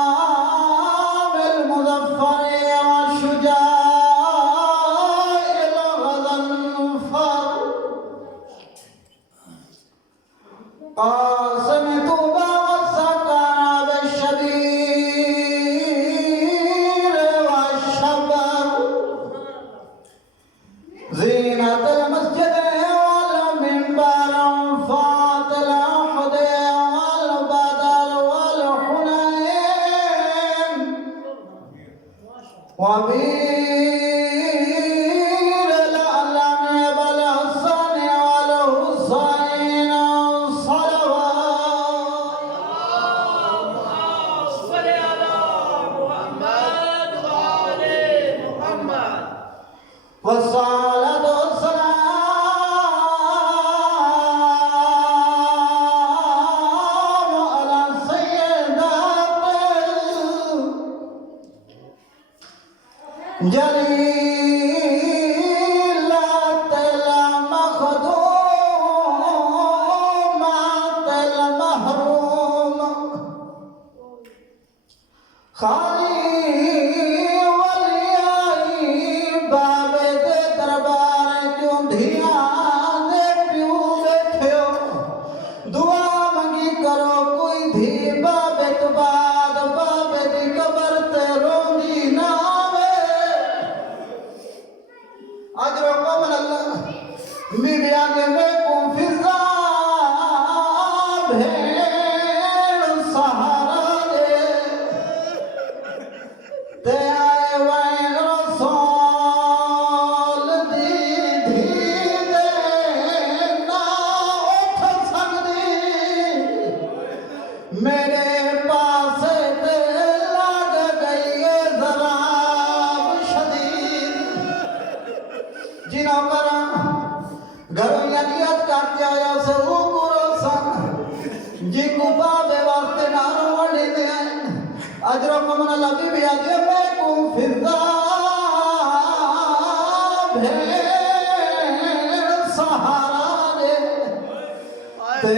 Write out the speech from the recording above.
والإمام المظفر والشجاع الغضنفر قاسم طوبى والسكن بالشبير والشبر زينة المسجد والمنبر فاطل أحد والبدر والحنين وبير الأعلام بالحسن والحسين صلوات صل على محمد وآل محمد والصلاة والسلام على سيدات جليلات المخدومات المحروم खाली वलियाई बाबे दे दरबार क्यों ध्यान दे प्यू बैठो दुआ मंगी करो कोई धी बाबे तो बाद बाबे दी कबर ते रोंदी ना वे अजरो कमल अल्लाह मीडिया के में को फिजा भेड़ सहारा दे ते आए वाए रसूल दी धी दे ना उठ सकदी मेरे पास ते लग गई है जराब शदीद जिन्हों करा घरों नियत करके आया से वो गुरु सन जी कुपा बेवास्ते नारों वड़ी दे अजरो कमन लबी भी आगे मैं को फिजा भेड़ सहारा दे ते